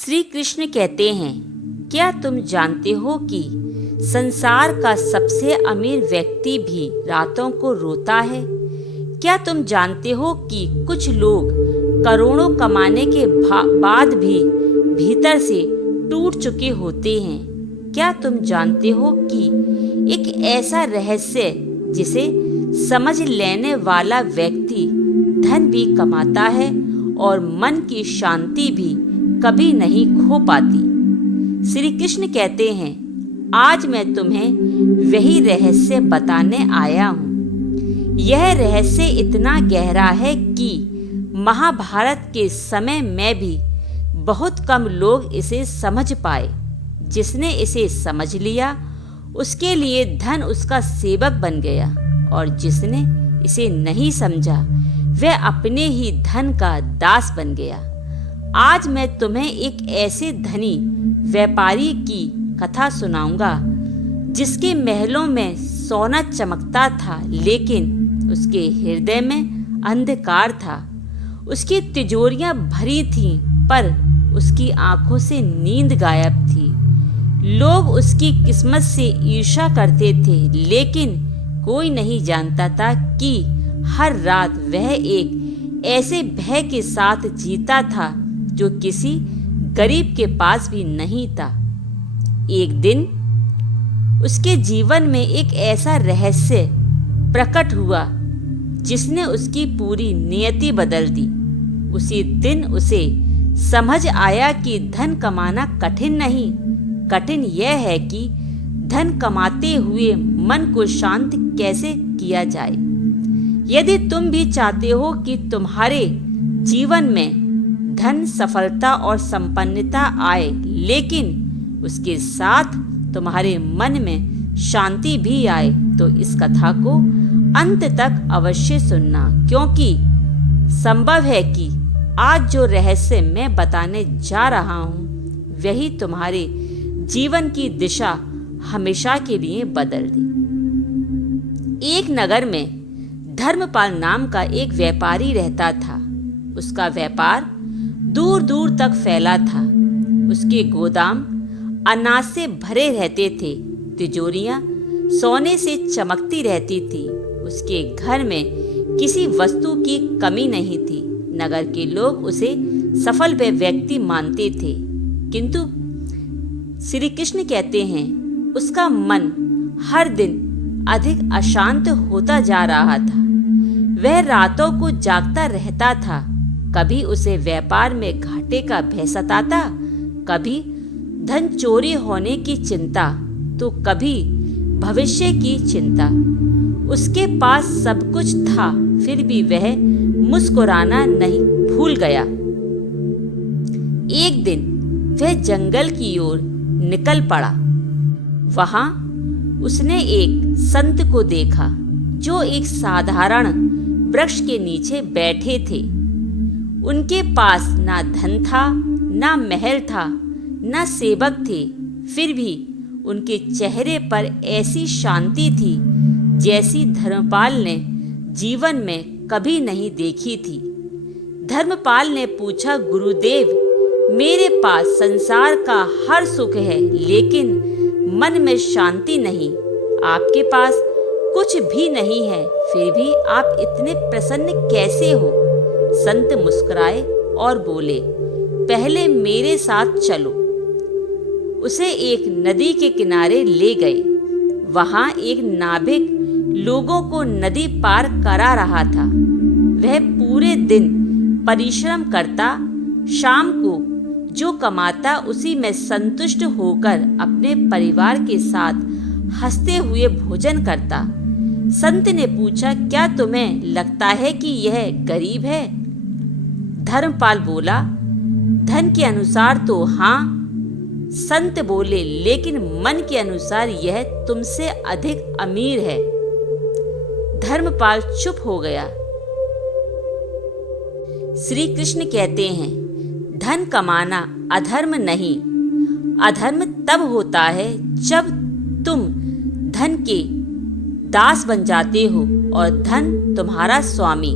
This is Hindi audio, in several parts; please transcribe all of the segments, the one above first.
श्री कृष्ण कहते हैं, क्या तुम जानते हो कि संसार का सबसे अमीर व्यक्ति भी रातों को रोता है? क्या तुम जानते हो कि कुछ लोग करोड़ों कमाने के बाद भी भीतर से टूट चुके होते हैं? क्या तुम जानते हो कि एक ऐसा रहस्य जिसे समझ लेने वाला व्यक्ति धन भी कमाता है और मन की शांति भी कभी नहीं खो पाती? श्री कृष्ण कहते हैं, आज मैं तुम्हें वही रहस्य बताने आया हूँ। यह रहस्य इतना गहरा है कि महाभारत के समय में भी बहुत कम लोग इसे समझ पाए। जिसने इसे समझ लिया उसके लिए धन उसका सेवक बन गया, और जिसने इसे नहीं समझा वह अपने ही धन का दास बन गया। आज मैं तुम्हें एक ऐसे धनी व्यापारी की कथा सुनाऊंगा जिसके महलों में सोना चमकता था, लेकिन उसके हृदय में अंधकार था। उसकी तिजोरियां भरी थीं, पर उसकी आंखों से नींद गायब थी। लोग उसकी किस्मत से ईर्ष्या करते थे, लेकिन कोई नहीं जानता था कि हर रात वह एक ऐसे भय के साथ जीता था जो किसी गरीब के पास भी नहीं था। एक दिन उसके जीवन में एक ऐसा रहस्य प्रकट हुआ जिसने उसकी पूरी नियति बदल दी। उसी दिन उसे समझ आया कि धन कमाना कठिन नहीं, कठिन यह है कि धन कमाते हुए मन को शांत कैसे किया जाए। यदि तुम भी चाहते हो कि तुम्हारे जीवन में धन, सफलता और संपन्नता आए, लेकिन उसके साथ तुम्हारे मन में शांति भी आए, तो इस कथा को अंत तक अवश्य सुनना, क्योंकि संभव है कि आज जो रहस्य मैं बताने जा रहा हूँ वही तुम्हारे जीवन की दिशा हमेशा के लिए बदल दे। एक नगर में धर्मपाल नाम का एक व्यापारी रहता था। उसका व्यापार दूर दूर तक फैला था। उसके गोदाम अनाज से भरे रहते थे, तिजोरियां सोने से चमकती रहती थी। उसके घर में किसी वस्तु की कमी नहीं थी। नगर के लोग उसे सफल व्यक्ति मानते थे, किंतु श्री कृष्ण कहते हैं उसका मन हर दिन अधिक अशांत होता जा रहा था। वह रातों को जागता रहता था। कभी उसे व्यापार में घाटे का भय सताता, कभी धन चोरी होने की चिंता, तो कभी भविष्य की चिंता। उसके पास सब कुछ था, फिर भी वह मुस्कुराना नहीं भूल गया। एक दिन वह जंगल की ओर निकल पड़ा। वहां उसने एक संत को देखा जो एक साधारण वृक्ष के नीचे बैठे थे। उनके पास ना धन था, ना महल था, ना सेवक थे, फिर भी उनके चेहरे पर ऐसी शांति थी जैसी धर्मपाल ने जीवन में कभी नहीं देखी थी। धर्मपाल ने पूछा, गुरुदेव, मेरे पास संसार का हर सुख है, लेकिन मन में शांति नहीं। आपके पास कुछ भी नहीं है, फिर भी आप इतने प्रसन्न कैसे हो? संत मुस्कुराए और बोले, पहले मेरे साथ चलो। उसे एक नदी के किनारे ले गए। वहां एक नाविक लोगों को नदी पार करा रहा था। वह पूरे दिन परिश्रम करता, शाम को जो कमाता उसी में संतुष्ट होकर अपने परिवार के साथ हंसते हुए भोजन करता। संत ने पूछा, क्या तुम्हें लगता है कि यह गरीब है? धर्मपाल बोला, धन के अनुसार तो हाँ। संत बोले, लेकिन मन के अनुसार यह तुमसे अधिक अमीर है। धर्मपाल चुप हो गया। श्री कृष्ण कहते हैं, धन कमाना अधर्म नहीं। अधर्म तब होता है जब तुम धन के दास बन जाते हो और धन तुम्हारा स्वामी।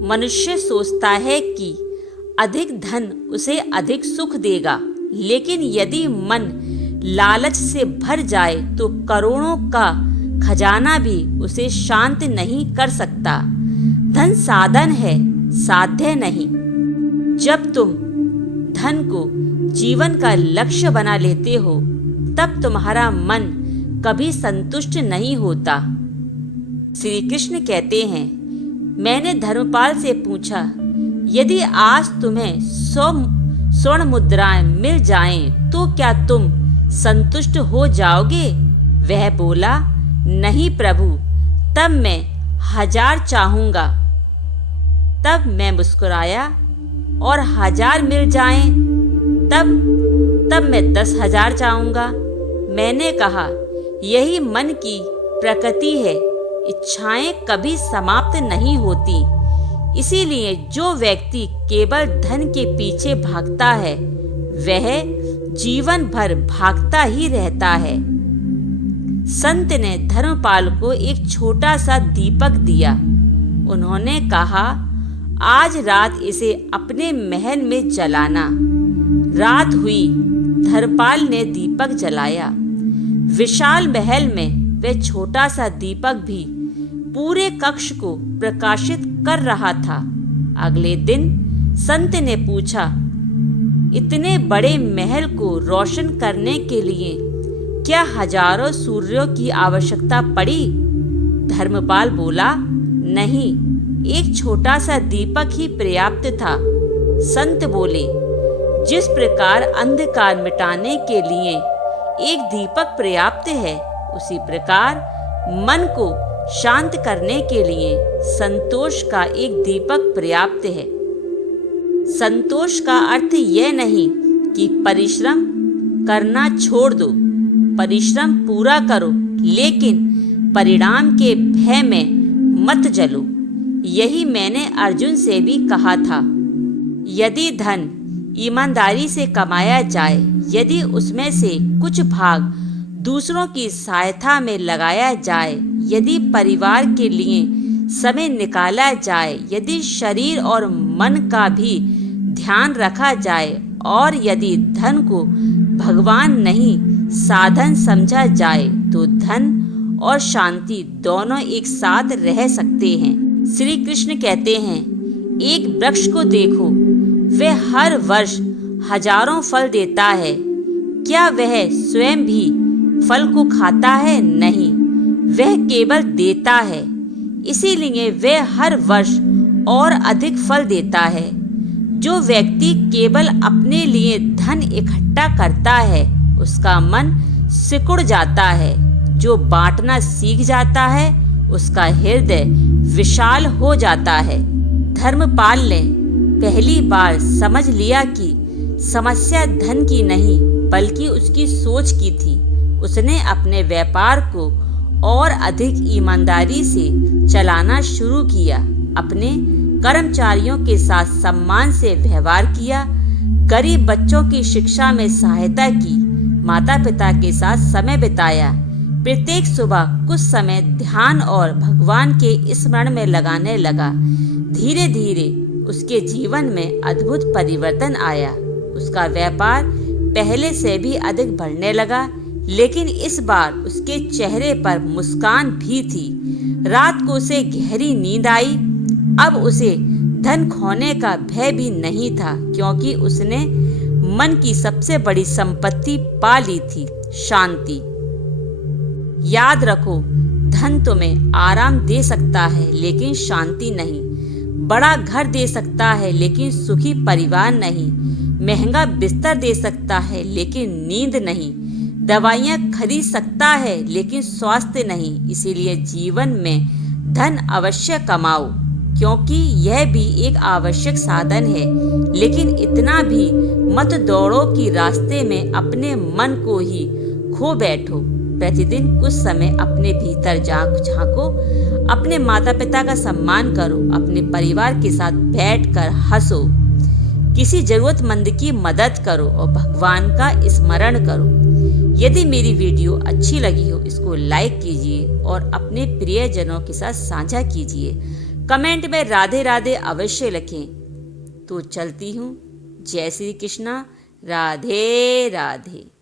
मनुष्य सोचता है कि अधिक धन उसे अधिक सुख देगा, लेकिन यदि मन लालच से भर जाए तो करोड़ों का खजाना भी उसे शांत नहीं कर सकता। धन साधन है, साध्य नहीं। जब तुम धन को जीवन का लक्ष्य बना लेते हो, तब तुम्हारा मन कभी संतुष्ट नहीं होता। श्री कृष्ण कहते हैं, मैंने धर्मपाल से पूछा, यदि आज तुम्हें 100 स्वर्ण मुद्राएं मिल जाएं, तो क्या तुम संतुष्ट हो जाओगे? वह बोला, नहीं प्रभु, तब मैं 1000 चाहूंगा। तब मैं मुस्कुराया, और 1000 मिल जाएं, तब मैं 10,000 चाहूंगा। मैंने कहा, यही मन की प्रकृति है, इच्छाएं कभी समाप्त नहीं होती। इसीलिए जो व्यक्ति केवल धन के पीछे भागता है, वह जीवन भर भागता ही रहता है। संत ने धर्मपाल को एक छोटा सा दीपक दिया। उन्होंने कहा, आज रात इसे अपने महल में जलाना। रात हुई, धर्मपाल ने दीपक जलाया। विशाल महल में वह छोटा सा दीपक भी पूरे कक्ष को प्रकाशित कर रहा था। अगले दिन संत ने पूछा, इतने बड़े महल को रोशन करने के लिए क्या हजारों सूर्यों की आवश्यकता पड़ी? धर्मपाल बोला, नहीं, एक छोटा सा दीपक ही पर्याप्त था। संत बोले, जिस प्रकार अंधकार मिटाने के लिए एक दीपक पर्याप्त है, उसी प्रकार मन को शांत करने के लिए संतोष का एक दीपक पर्याप्त है। संतोष का अर्थ यह नहीं कि परिश्रम करना छोड़ दो, परिश्रम पूरा करो, लेकिन परिणाम के भय में मत जलो। यही मैंने अर्जुन से भी कहा था। यदि धन ईमानदारी से कमाया जाए, यदि उसमें से कुछ भाग दूसरों की सहायता में लगाया जाए, यदि परिवार के लिए समय निकाला जाए, यदि शरीर और मन का भी ध्यान रखा जाए, और यदि धन को भगवान नहीं साधन समझा जाए, तो धन और शांति दोनों एक साथ रह सकते हैं। श्री कृष्ण कहते हैं, एक वृक्ष को देखो, वह हर वर्ष हजारों फल देता है। क्या वह स्वयं भी फल को खाता है? नहीं, वह केवल देता है। इसीलिए वह हर वर्ष और अधिक फल देता है। जो व्यक्ति केवल अपने लिए धन इकट्ठा करता है, उसका मन सिकुड़ जाता है। जो बांटना सीख जाता है, उसका हृदय विशाल हो जाता है। धर्मपाल ने पहली बार समझ लिया कि समस्या धन की नहीं, बल्कि उसकी सोच की थी। उसने अपने व्यापार को और अधिक ईमानदारी से चलाना शुरू किया, अपने कर्मचारियों के साथ सम्मान से व्यवहार किया, गरीब बच्चों की शिक्षा में सहायता की, माता पिता के साथ समय बिताया, प्रत्येक सुबह कुछ समय ध्यान और भगवान के स्मरण में लगाने लगा। धीरे धीरे उसके जीवन में अद्भुत परिवर्तन आया। उसका व्यापार पहले से भी अधिक बढ़ने लगा, लेकिन इस बार उसके चेहरे पर मुस्कान भी थी। रात को उसे गहरी नींद आई। अब उसे धन खोने का भय भी नहीं था, क्योंकि उसने मन की सबसे बड़ी संपत्ति पा ली थी, शांति। याद रखो, धन तुम्हें आराम दे सकता है, लेकिन शांति नहीं। बड़ा घर दे सकता है, लेकिन सुखी परिवार नहीं। महंगा बिस्तर दे सकता है, लेकिन नींद नहीं। दवाइयाँ खरीद सकता है, लेकिन स्वास्थ्य नहीं। इसीलिए जीवन में धन अवश्य कमाओ, क्योंकि यह भी एक आवश्यक साधन है। लेकिन इतना भी मत दौड़ो कि रास्ते में अपने मन को ही खो बैठो। प्रतिदिन कुछ समय अपने भीतर झांको, अपने माता पिता का सम्मान करो, अपने परिवार के साथ बैठकर हंसो, किसी जरूरतमंद की मदद करो और भगवान का स्मरण करो। यदि मेरी वीडियो अच्छी लगी हो, इसको लाइक कीजिए और अपने प्रियजनों के साथ साझा कीजिए। कमेंट में राधे राधे अवश्य लिखें। तो चलती हूँ। जय श्री कृष्णा। राधे राधे।